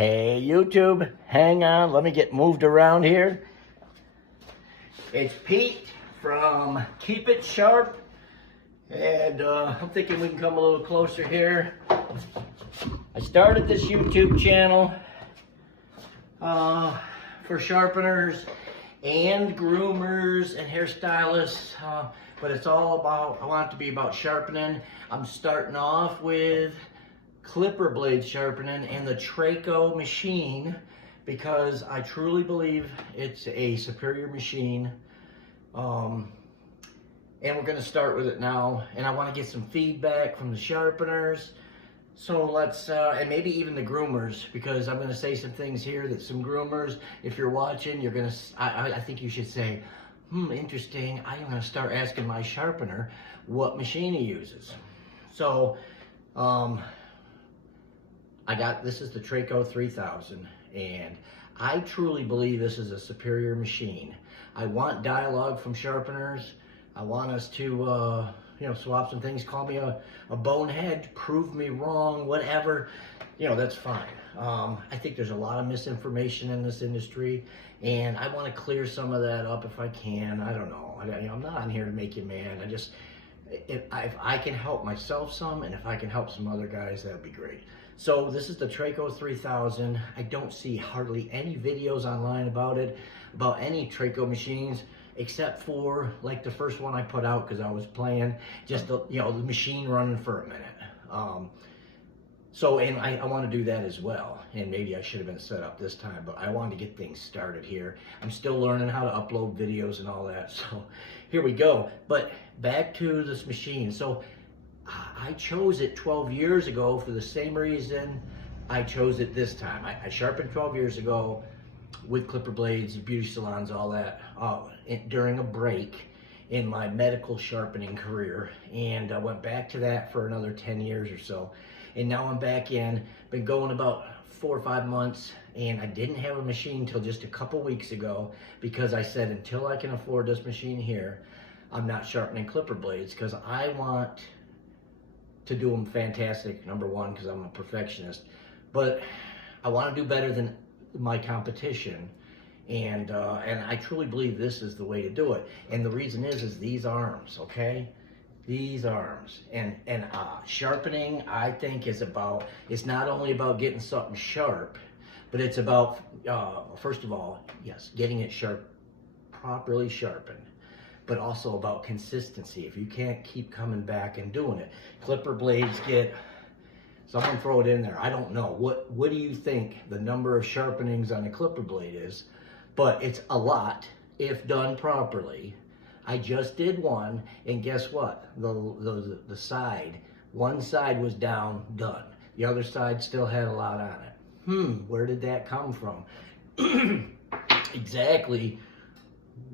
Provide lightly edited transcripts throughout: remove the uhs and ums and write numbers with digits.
Hey YouTube, hang on, let me get moved around here. It's Pete from Keep It Sharp, and I'm thinking we can come a little closer here. I started this YouTube channel for sharpeners and groomers and hairstylists, but it's all about, I want it to be about sharpening. I'm starting off with clipper blade sharpening and the Treyco machine because I truly believe it's a superior machine. And we're going to start with it now, and I want to get some feedback from the sharpeners. So let's, and maybe even the groomers, because I'm going to say some things here that some groomers, if you're watching, you're going to, I think you should say, interesting. I'm going to start asking my sharpener what machine he uses. So, this is the Treyco 3000, and I truly believe this is a superior machine. I want dialogue from sharpeners. I want us to, swap some things, call me a bonehead, prove me wrong, whatever, that's fine. I think there's a lot of misinformation in this industry, and I want to clear some of that up if I can. I don't know. I'm not on here to make you mad. If I can help myself some, and if I can help some other guys, that'd be great. So this is the Treyco 3000. I don't see hardly any videos online about it, about any Treyco machines, except for like the first one I put out because I was playing just the machine running for a minute. And I want to do that as well, and maybe I should have been set up this time, but I wanted to get things started here. I'm still learning how to upload videos and all that, so here we go. But back to this machine. So I chose it 12 years ago for the same reason I chose it this time. I sharpened 12 years ago with clipper blades, beauty salons, all that, during a break in my medical sharpening career, and I went back to that for another 10 years or so. And now I'm back in, been going about 4 or 5 months, and I didn't have a machine till just a couple weeks ago because I said until I can afford this machine here, I'm not sharpening clipper blades because I want to do them fantastic, number one, because I'm a perfectionist, but I want to do better than my competition, and I truly believe this is the way to do it. And the reason is these arms, okay? These arms and sharpening, I think, it's not only about getting something sharp, but it's about first of all, yes, getting it properly sharpened, but also about consistency. If you can't keep coming back and doing it, clipper blades someone throw it in there. I don't know. What do you think the number of sharpenings on a clipper blade is? But it's a lot if done properly. I just did one, and guess what? The side, one side was down, done. The other side still had a lot on it. Where did that come from? Exactly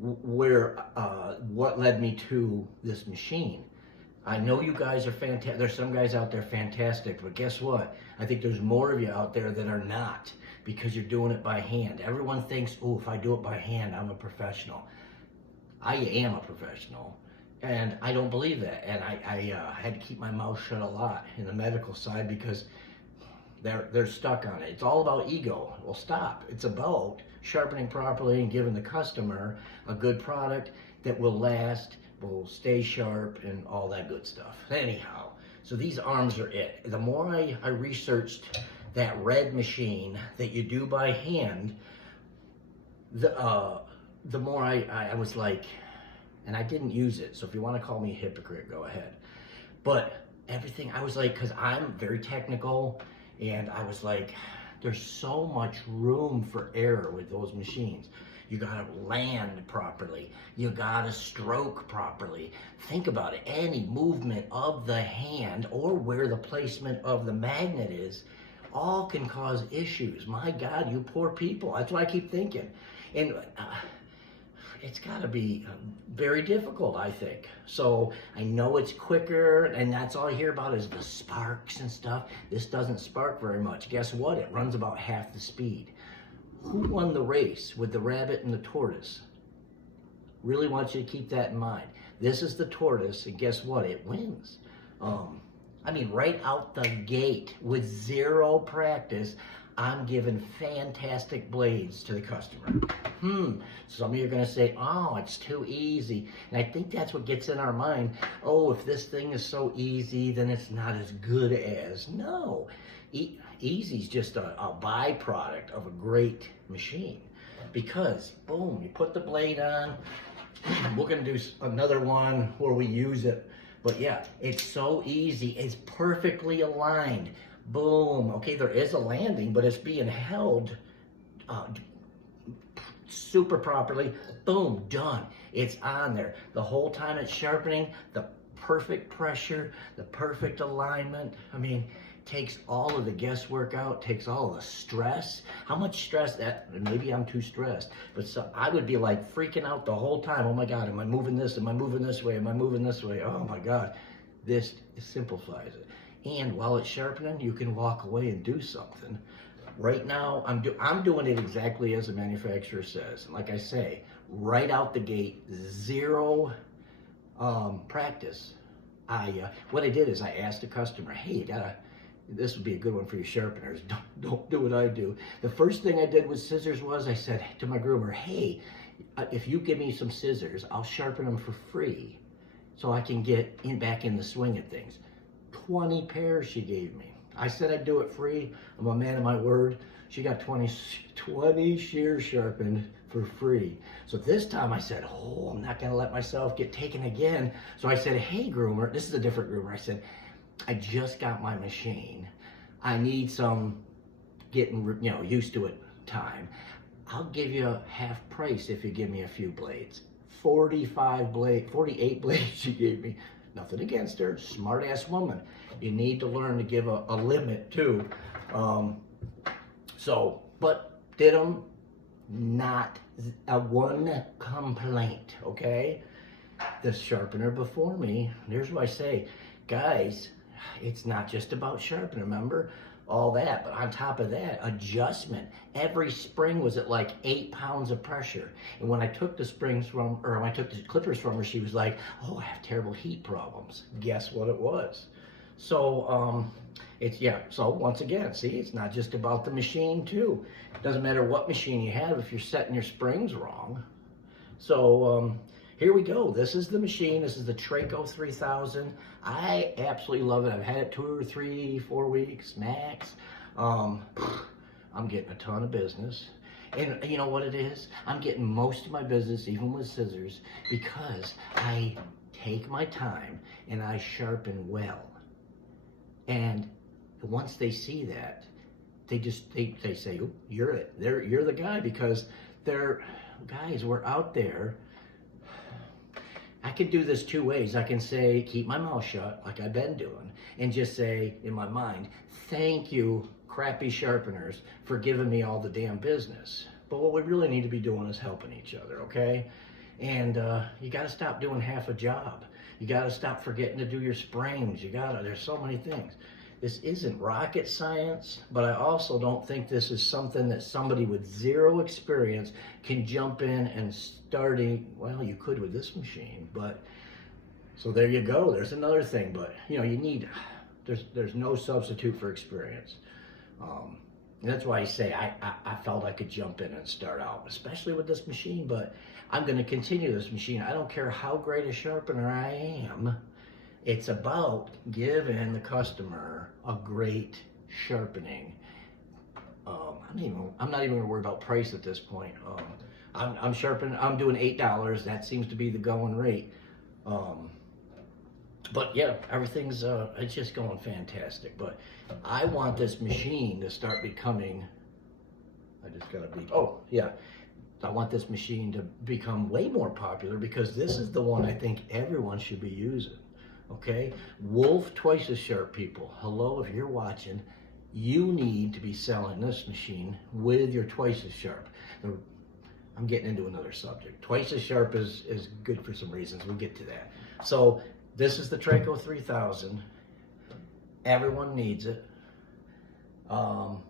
what led me to this machine. I know you guys are fantastic. There's some guys out there fantastic, but guess what? I think there's more of you out there that are not, because you're doing it by hand. Everyone thinks, oh, if I do it by hand, I'm a professional. I am a professional, and I don't believe that. And I had to keep my mouth shut a lot in the medical side because they're stuck on it. It's all about ego. Well, stop. It's about sharpening properly and giving the customer a good product that will last, will stay sharp, and all that good stuff. Anyhow, so these arms are it. The more I researched that red machine that you do by hand, the more I was like, and I didn't use it, so if you want to call me a hypocrite, go ahead. But everything, I was like, because I'm very technical, and I was like, there's so much room for error with those machines. You gotta land properly. You gotta stroke properly. Think about it. Any movement of the hand or where the placement of the magnet is, all can cause issues. My God, you poor people. That's what I keep thinking. And it's gotta be very difficult, I think. So I know it's quicker, and that's all I hear about is the sparks and stuff. This doesn't spark very much. Guess what? It runs about half the speed. Who won the race with the rabbit and the tortoise? Really want you to keep that in mind. This is the tortoise, and guess what? It wins. I mean, right out the gate with zero practice, I'm giving fantastic blades to the customer. Some of you are gonna say, oh, it's too easy. And I think that's what gets in our mind. Oh, if this thing is so easy, then it's not as good as. No, easy is just a byproduct of a great machine. Because, boom, you put the blade on. We're gonna do another one where we use it. But yeah, it's so easy. It's perfectly aligned. Boom. Okay, there is a landing, but it's being held super properly. Boom, done. It's on there. The whole time it's sharpening, the perfect pressure, the perfect alignment. I mean, takes all of the guesswork out, takes all of the stress. How much stress that, maybe I'm too stressed, but so I would be like freaking out the whole time. Oh my God, am I moving this? Am I moving this way? Am I moving this way? Oh my God, this simplifies it. And while it's sharpening, you can walk away and do something. Right now, I'm doing it exactly as the manufacturer says. And like I say, right out the gate, zero practice. What I did is I asked the customer, hey, this would be a good one for your sharpeners. Don't do what I do. The first thing I did with scissors was I said to my groomer, hey, if you give me some scissors, I'll sharpen them for free so I can get back in the swing of things. 20 pairs she gave me. I said I'd do it free. I'm a man of my word. She got 20 shears sharpened for free. So this time I said, oh, I'm not gonna let myself get taken again. So I said, hey groomer, this is a different groomer. I said, I just got my machine. I need some getting used to it time. I'll give you half price if you give me a few blades. 48 blades she gave me. Nothing against her, smart ass woman. You need to learn to give a limit too. But did them, not a one complaint, okay? The sharpener before me, here's what I say, guys, it's not just about sharpening, remember? All that, but on top of that, adjustment. Every spring was at like 8 pounds of pressure. And when I took the when I took the clippers from her, she was like, oh, I have terrible heat problems. Guess what it was? So, so once again, see, it's not just about the machine too. It doesn't matter what machine you have if you're setting your springs wrong. So, here we go. This is the machine. This is the Treyco 3000. I absolutely love it. I've had it 2 or 3, 4 weeks max. I'm getting a ton of business. And you know what it is? I'm getting most of my business, even with scissors, because I take my time and I sharpen well. And once they see that, they say, oh, you're it. You're the guy, because guys, we're out there. I could do this 2 ways. I can say, keep my mouth shut, like I've been doing, and just say in my mind, thank you, crappy sharpeners, for giving me all the damn business. But what we really need to be doing is helping each other, okay? And you gotta stop doing half a job. You gotta stop forgetting to do your springs. There's so many things. This isn't rocket science, but I also don't think this is something that somebody with zero experience can jump in and well, you could with this machine, but, so there you go, there's another thing, but there's no substitute for experience. And that's why I say I felt I could jump in and start out, especially with this machine, but I'm gonna continue this machine. I don't care how great a sharpener I am. It's about giving the customer a great sharpening. I'm not even gonna worry about price at this point. I'm sharpening, I'm doing $8. That seems to be the going rate. But yeah, everything's, it's just going fantastic. But I want this machine to start becoming, I want this machine to become way more popular, because this is the one I think everyone should be using. Okay, Wolf twice as sharp people. Hello, if you're watching, you need to be selling this machine with your twice as sharp. I'm getting into another subject. Twice as sharp is good for some reasons. We'll get to that. So this is the Treyco 3000. Everyone needs it. I'll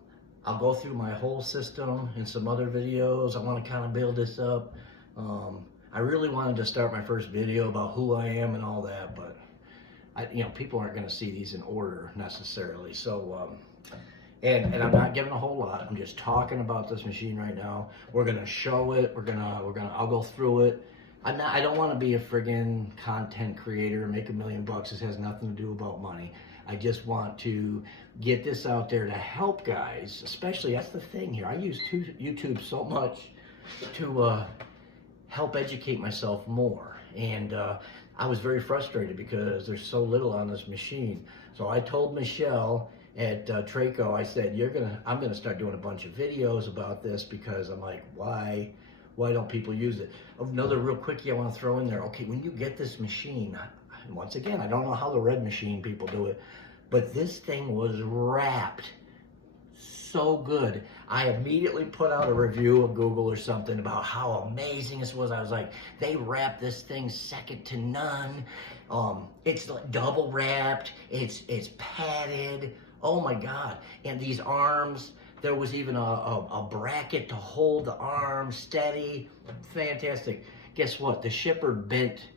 go through my whole system in some other videos. I want to kind of build this up. I really wanted to start my first video about who I am and all that, but people aren't going to see these in order necessarily. So And I'm not giving a whole lot. I'm just talking about this machine right now. We're gonna show it. I'll go through it. I don't want to be a friggin' content creator and make $1 million. This has nothing to do about money. I just want to get this out there to help guys, especially, that's the thing here. I use YouTube so much to help educate myself more. And I was very frustrated because there's so little on this machine. So I told Michelle at Treyco, I said, I'm gonna start doing a bunch of videos about this, because I'm like, why don't people use it? Another real quickie I want to throw in there. Okay, when you get this machine, and once again, I don't know how the red machine people do it, but this thing was wrapped so good. I immediately put out a review of Google or something about how amazing this was. I was like, they wrapped this thing second to none. It's like double wrapped. It's padded. Oh my God. And these arms, there was even a bracket to hold the arm steady. Fantastic. Guess what? The shipper bent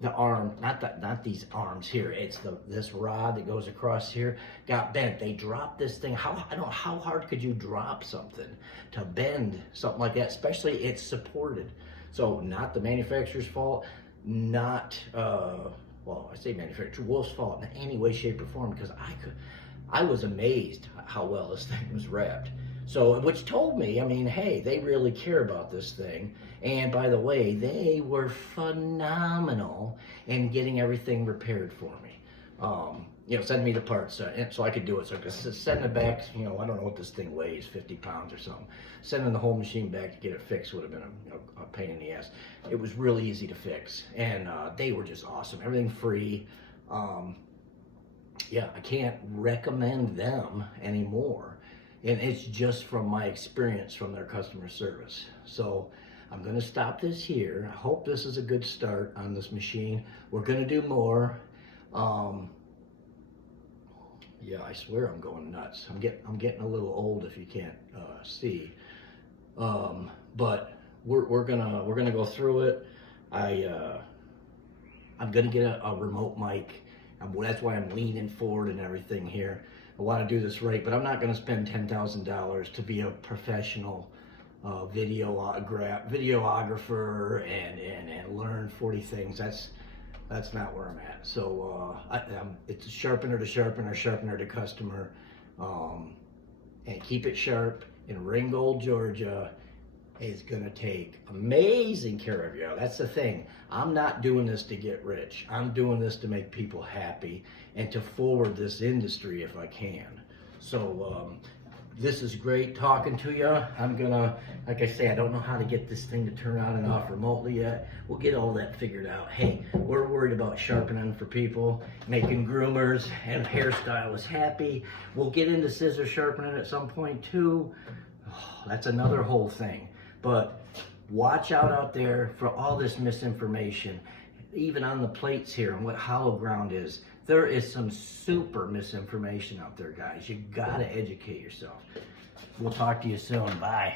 the arm, not these arms here. It's this rod that goes across here, got bent. They dropped this thing. I don't know, how hard could you drop something to bend something like that? Especially it's supported. So not the manufacturer's fault, not well, I say manufacturer, Wolf's fault in any way, shape, or form, because I was amazed how well this thing was wrapped. So, which told me, I mean, hey, they really care about this thing. And by the way, they were phenomenal in getting everything repaired for me. You know, sending me the parts so I could do it. So sending it back, you know, I don't know what this thing weighs, 50 pounds or something. Sending the whole machine back to get it fixed would have been a pain in the ass. It was really easy to fix. And they were just awesome. Everything free. Yeah, I can't recommend them anymore. And it's just from my experience from their customer service. So I'm going to stop this here. I hope this is a good start on this machine. We're going to do more. Yeah, I swear I'm going nuts. I'm getting a little old if you can't see. But we're gonna go through it. I'm gonna get a remote mic. That's why I'm leaning forward and everything here. I want to do this right, but I'm not going to spend $10,000 to be a professional videographer and learn 40 things. That's not where I'm at. So it's sharpener to sharpener, sharpener to customer, and keep it sharp. In Ringgold, Georgia, is going to take amazing care of you. That's the thing. I'm not doing this to get rich. I'm doing this to make people happy and to forward this industry if I can. So this is great talking to you. I'm gonna, like I say, I don't know how to get this thing to turn on and off remotely yet. We'll get all that figured out. Hey, we're worried about sharpening for people, making groomers and hairstylists happy. We'll get into scissor sharpening at some point too. Oh, that's another whole thing. But watch out there for all this misinformation, even on the plates here and what hollow ground is. There is some super misinformation out there, guys. You gotta educate yourself. We'll talk to you soon. Bye.